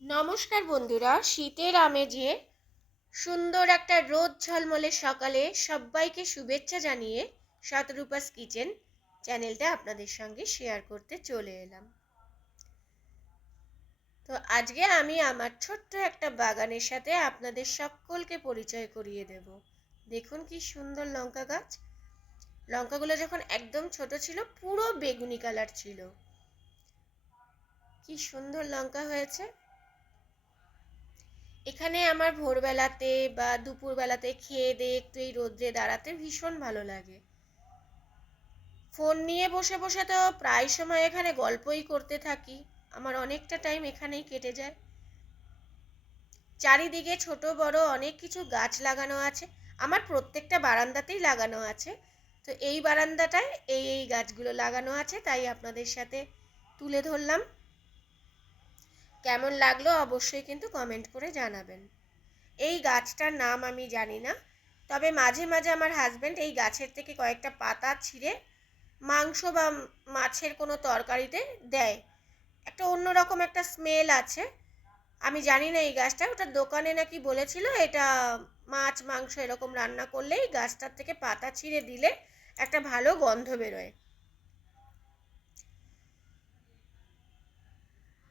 নমস্কার বন্ধুরা, শীতের আমেজে সুন্দর একটা রোদ ঝলমলে সকালে সবাইকে শুভেচ্ছা জানিয়ে শতরূপাস কিচেন চ্যানেলটা আপনাদের সঙ্গে শেয়ার করতে চলে এলাম। তো আজকে আমি আমার ছোট্ট একটা বাগানের সাথে আপনাদের সকলকে পরিচয় করিয়ে দেব। দেখুন কি সুন্দর লঙ্কা গাছ। লঙ্কাগুলো যখন একদম ছোট ছিল পুরো বেগুনি কালার ছিল। কি সুন্দর লঙ্কা হয়েছে। এখানে আমার ভোরবেলাতে বা দুপুরবেলাতে খেয়ে দিয়ে একটু এই রোদ্রে দাঁড়াতে ভীষণ ভালো লাগে। ফোন নিয়ে বসে বসে তো প্রায় সময় এখানে গল্পই করতে থাকি। আমার অনেকটা টাইম এখানেই কেটে যায়। চারিদিকে ছোট বড় অনেক কিছু গাছ লাগানো আছে। আমার প্রত্যেকটা বারান্দাতেই লাগানো আছে। তো এই বারান্দাটায় এই গাছগুলো লাগানো আছে, তাই আপনাদের সাথে তুলে ধরলাম। কেমন লাগলো অবশ্যই কিন্তু কমেন্ট করে জানাবেন। এই গাছটার নাম আমি জানি না, তবে মাঝে মাঝে আমার হাজব্যান্ড এই গাছের থেকে কয়েকটা পাতা ছিঁড়ে মাংস বা মাছের কোনো তরকারিতে দেয়। একটা অন্যরকম একটা স্মেল আছে। আমি জানি না এই গাছটা, ওটা দোকানে নাকি বলেছিল এটা মাছ মাংস এরকম রান্না করলেই গাছটার থেকে পাতা ছিঁড়ে দিলে একটা ভালো গন্ধ বেরোয়।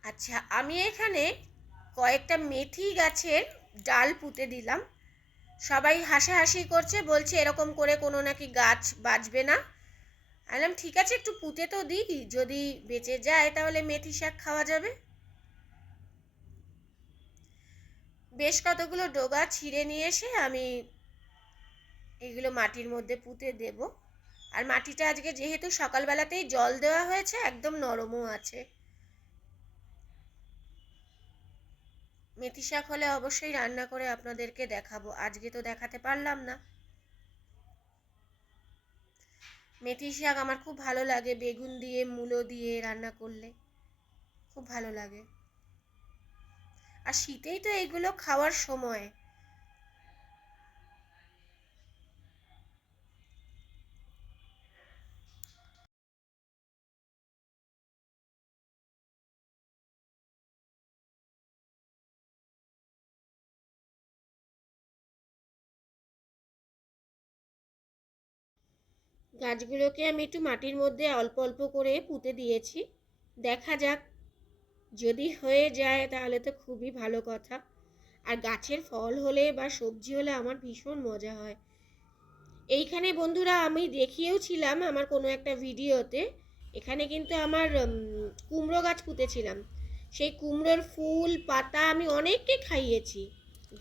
আচ্ছা, আমি এখানে কয়েকটা মেথি গাছের ডাল পুঁতে দিলাম। সবাই হাসাহাসি করছে, বলছে এরকম করে কোনো নাকি গাছ বাঁচবে না। বললাম ঠিক আছে, একটু পুঁতে তো দিই, যদি বেঁচে যায় তাহলে মেথি শাক খাওয়া যাবে। বেশ কতগুলো ডগা ছিঁড়ে নিয়ে এসে আমি এগুলো মাটির মধ্যে পুঁতে দেব। আর মাটিটা আজকে যেহেতু সকালবেলাতেই জল দেওয়া হয়েছে, একদম নরমও আছে। মেথি শাক হলে অবশ্যই রান্না করে আপনাদেরকে দেখাবো, আজকে তো দেখাতে পারলাম না। মেথি শাক আমার খুব ভালো লাগে, বেগুন দিয়ে মূলো দিয়ে রান্না করলে খুব ভালো লাগে। আর শীতেই তো এগুলো খাওয়ার সময়। গাছগুলোকে আমি একটু মাটির মধ্যে অল্প অল্প করে পুঁতে দিয়েছি। দেখা যাক, যদি হয়ে যায় তাহলে তো খুবই ভালো কথা। আর গাছের ফল হলে বা সবজি হলে আমার ভীষণ মজা হয়। এইখানে বন্ধুরা আমি দেখিয়েও ছিলাম আমার কোনো একটা ভিডিওতে। এখানে কিন্তু আমার কুমড়ো গাছ পুঁতেছিলাম। সেই কুমড়োর ফুল পাতা আমি অনেককে খাইয়েছি।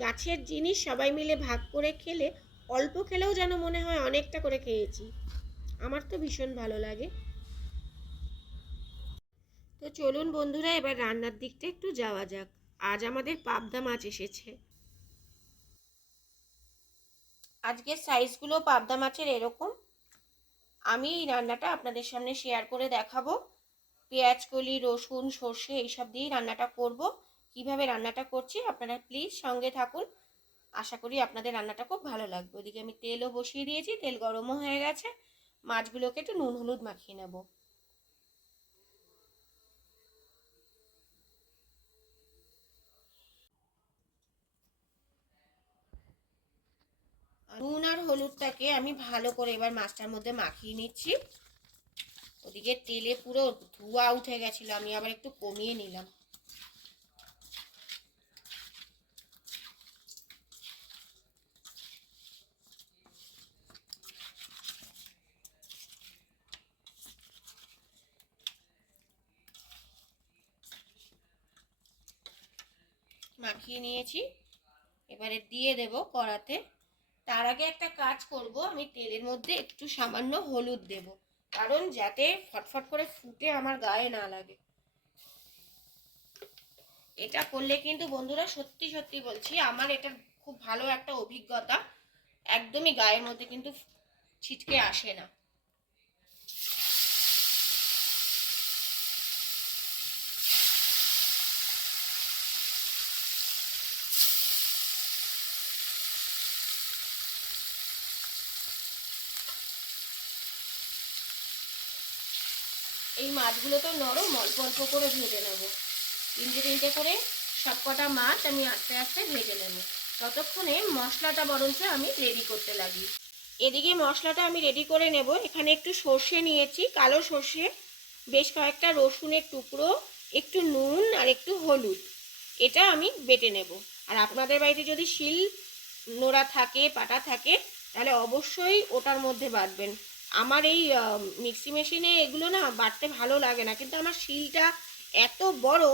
গাছের জিনিস সবাই মিলে ভাগ করে খেলে অল্প খেলেও যেন মনে হয় অনেকটা করে খেয়েছি। আমার তো ভীষণ ভালো লাগে। তো চলুন বন্ধুরা, এবার রান্নার দিকটা একটু যাওয়া যাক। আজ আমাদের পাবদা মাছ এসেছে। আজকের সাইজগুলো পাবদা মাছের এরকম। আমি এই রান্নাটা আপনাদের সামনে শেয়ার করে দেখাবো। পেঁয়াজ কলি, রসুন, সর্ষে এইসব দিয়েই রান্নাটা করব। কিভাবে রান্নাটা করছি আপনারা প্লিজ সঙ্গে থাকুন। আশা করি আপনাদের রান্নাটা খুব ভালো লাগবে। ওদিকে আমি তেলও বসিয়ে দিয়েছি, তেল গরমও হয়ে গেছে। মাছগুলোকে একটু নুন হলুদ মাখিয়ে নেব। নুন আর হলুদটাকে আমি ভালো করে এবার মাছটার মধ্যে মাখিয়ে নিচ্ছি। ওদিকে তেলে পুরো ধোঁয়া উঠে গেছিল, আমি আবার একটু কমিয়ে নিলাম। মাখিয়ে নিয়েছি, এবারে দিয়ে দেব কড়াতে। তার আগে একটা কাজ করব, আমি তেলের মধ্যে একটু সামান্য হলুদ দেব, কারণ যাতে ফটফট করে ফুটে আমার গায়ে না লাগে। এটা করলে কিন্তু বন্ধুরা সত্যি সত্যি বলছি, আমার এটা খুব ভালো একটা অভিজ্ঞতা। একদমই গায়ের মধ্যে কিন্তু ছিটকে আসে না। এই মাছগুলো তো নরম, অল্প অল্প করে ভেজে নেব। তিনটে তিনটে করে সবকটা মাছ আমি আস্তে আস্তে ভেজে নেব। ততক্ষণে মশলাটা বরঞ্চ আমি রেডি করতে লাগি। এদিকে মশলাটা আমি রেডি করে নেব। এখানে একটু সর্ষে নিয়েছি, কালো সর্ষে, বেশ কয়েকটা রসুনের টুকরো, একটু নুন আর একটু হলুদ, এটা আমি বেটে নেব। আর আপনাদের বাড়িতে যদি শিল নোড়া থাকে, পাটা থাকে, তাহলে অবশ্যই ওটার মধ্যে বাটবেন। আমার এই মিক্সি মেশিনে এগুলো না বাটতে ভালো লাগে না, কিন্তু আমার শিলটা এত বড়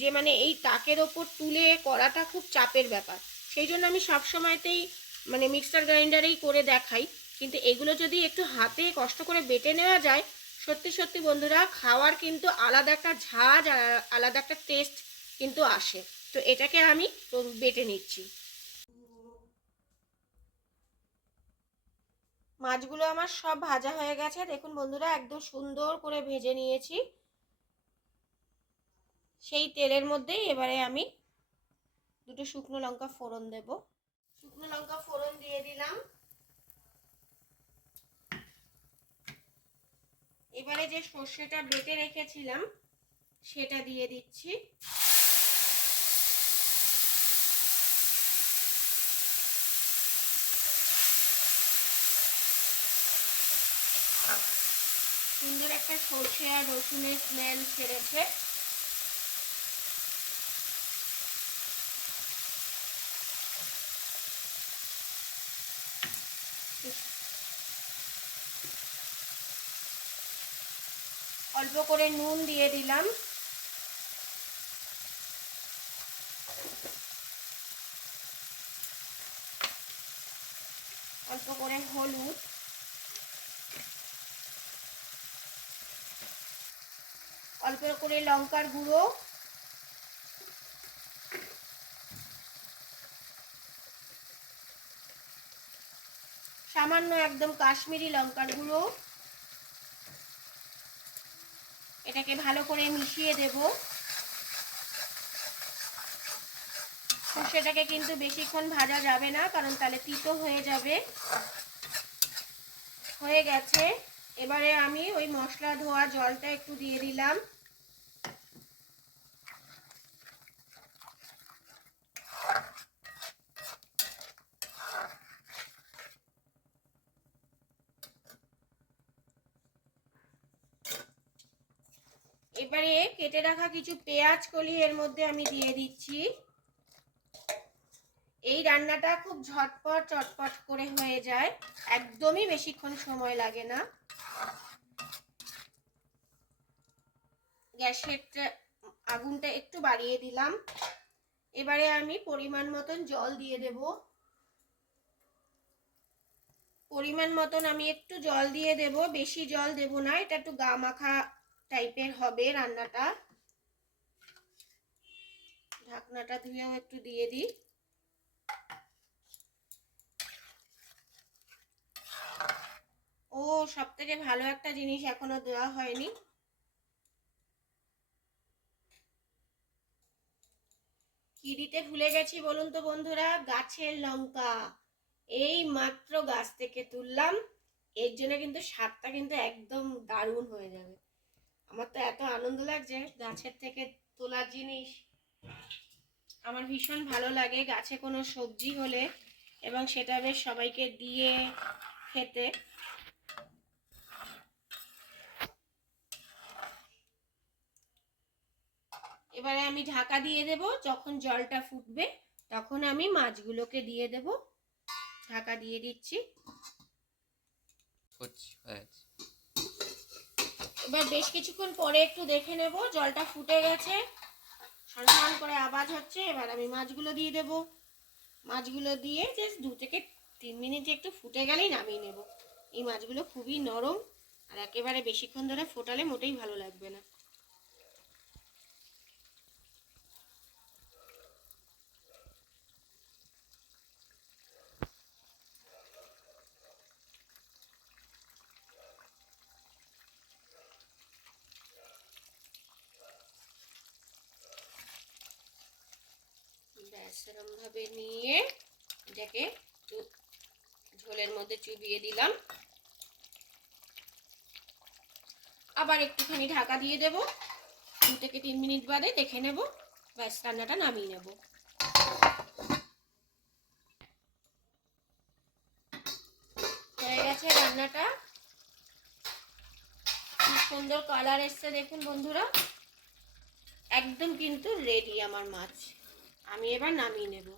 যে মানে এই তাকের ওপর তুলে করাটা খুব চাপের ব্যাপার। সেই জন্য আমি সবসময়তেই মানে মিক্সার গ্রাইন্ডারেই করে দেখাই। কিন্তু এগুলো যদি একটু হাতে কষ্ট করে বেটে নেওয়া যায়, সত্যি সত্যি বন্ধুরা খাওয়ার কিন্তু আলাদা একটা ঝাঁজ আর আলাদা একটা টেস্ট কিন্তু আসে। তো এটাকে আমি বেটে নিচ্ছি। মাছগুলো আমার সব ভাজা হয়ে গেছে, দেখুন বন্ধুরা একদম সুন্দর করে ভেজে নিয়েছি। সেই তেলের মধ্যেই এবারে আমি দুটো শুকনো লঙ্কা ফোড়ন দেব। শুকনো লঙ্কা ফোড়ন দিয়ে দিলাম। এবারে যে সর্ষেটা বেটে রেখেছিলাম সেটা দিয়ে দিচ্ছি। সুন্দর একটা সর্ষে আর রসুনের স্মেল ছেড়েছে। অল্প করে নুন দিয়ে দিলাম। অল্প করে হলুদ, অল্প করে লঙ্কার গুঁড়ো, সামান্য একদম কাশ্মীরি লঙ্কার গুঁড়ো। এটাকে ভালো করে মিশিয়ে দেব। সর্ষেটাকে কিন্তু বেশিক্ষণ ভাজা যাবে না, কারণ তাহলে তিতো হয়ে যাবে। হয়ে গেছে। এবারে আমি ওই মশলা ধোয়া জলটা একটু দিয়ে দিলাম। এবারে কেটে রাখা কিছু পেঁয়াজ কলি এর মধ্যে আমি দিয়ে দিচ্ছি। এই রান্নাটা খুব ঝটপট চটপট করে হয়ে যায়, একদমই বেশিক্ষণ সময় লাগে না। গ্যাসের আগুনটা একটু বাড়িয়ে দিলাম। এবারে আমি পরিমাণ মতন জল দিয়ে দেব। পরিমাণ মতন আমি একটু জল দিয়ে দেব, বেশি জল দেব না, এটা একটু গা মাখা টাইপের হবে রান্নাটা। ঢাকনাটা ধুয়েও একটু দিয়ে দিই। ও সব থেকে ভালো একটা জিনিস এখনো দেওয়া হয়নি, কি দিতে ভুলে গেছি বলুন তো বন্ধুরা? গাছের লঙ্কা। এই মাত্র গাছ থেকে তুললাম, এর জন্য কিন্তু স্বাদটা কিন্তু একদম দারুণ হয়ে যাবে। আমার তো এত আনন্দ লাগছে, গাছের থেকে তোলার জিনিস আমার ভীষণ ভালো লাগে। গাছে কোনো সবজি হলে এবং সেটা বেশ সবাইকে দিয়ে খেতে। এবারে আমি ঢাকা দিয়ে দেব। যখন জলটা ফুটবে তখন আমি মাছগুলোকে দিয়ে দেব। ঢাকা দিয়ে দিচ্ছি। এবার বেশ কিছুক্ষণ পরে একটু দেখে নেব, জলটা ফুটে গেছে, সরসর করে আওয়াজ হচ্ছে। এবার আমি মাছগুলো দিয়ে দেব। মাছগুলো দিয়ে জাস্ট 2 থেকে 3 মিনিট একটু ফুটে গেলেই নামিয়ে নেব। এই মাছগুলো খুবই নরম, আর একেবারে বেশিক্ষণ ধরে ফোটালে মোটেই ভালো লাগবে না। ব্যাস এরকম ভাবে নিয়ে এটাকে ঝোলের মধ্যে চুবিয়ে দিলাম। আবার একটুখানি ঢাকা দিয়ে দেব। 2 থেকে 3 মিনিট বাদে দেখে নেব ব্যাস, রান্নাটা নামিয়ে নেব। হয়ে গেছে রান্নাটা, কি সুন্দর কালার এসছে দেখুন বন্ধুরা, একদম কিন্তু রেডি আমার মাছ। আমি এবার নামিয়ে নেব।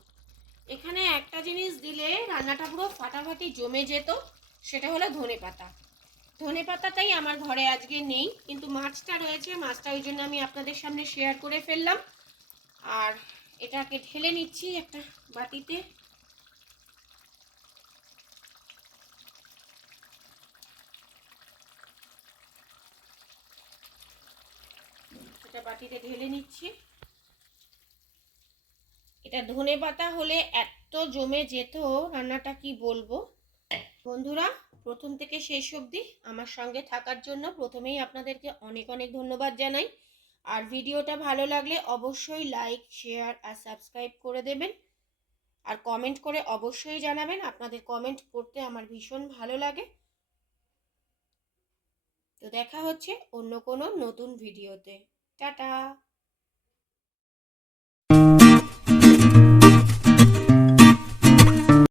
এখানে একটা জিনিস দিলে রান্নাটা পুরো ফাটাফাটি জমে যেত, সেটা হলো ধনেপাতা। ধনেপাতাটাই আমার ঘরে আজকে নেই, কিন্তু মাছটা রয়েছে, মাছটা ওই জন্য আমি আপনাদের সামনে শেয়ার করে ফেললাম। আর এটাকে ঢেলে নিচ্ছি একটা বাটিতে। এটা বাটিতে ঢেলে নিচ্ছি। এটা ধনেপাতা হলে এত জমে যেত রান্নাটা, কি বলবো। বন্ধুরা, প্রথম থেকে শেষ অবধি আমার সঙ্গে থাকার জন্য প্রথমেই আপনাদেরকে অনেক অনেক ধন্যবাদ জানাই। আর ভিডিওটা ভালো লাগলে অবশ্যই লাইক, শেয়ার আর সাবস্ক্রাইব করে দেবেন। আর কমেন্ট করে অবশ্যই জানাবেন, আপনাদের কমেন্ট পড়তে আমার ভীষণ ভালো লাগে। তো দেখা হচ্ছে অন্য কোনো নতুন ভিডিওতে। টাটা।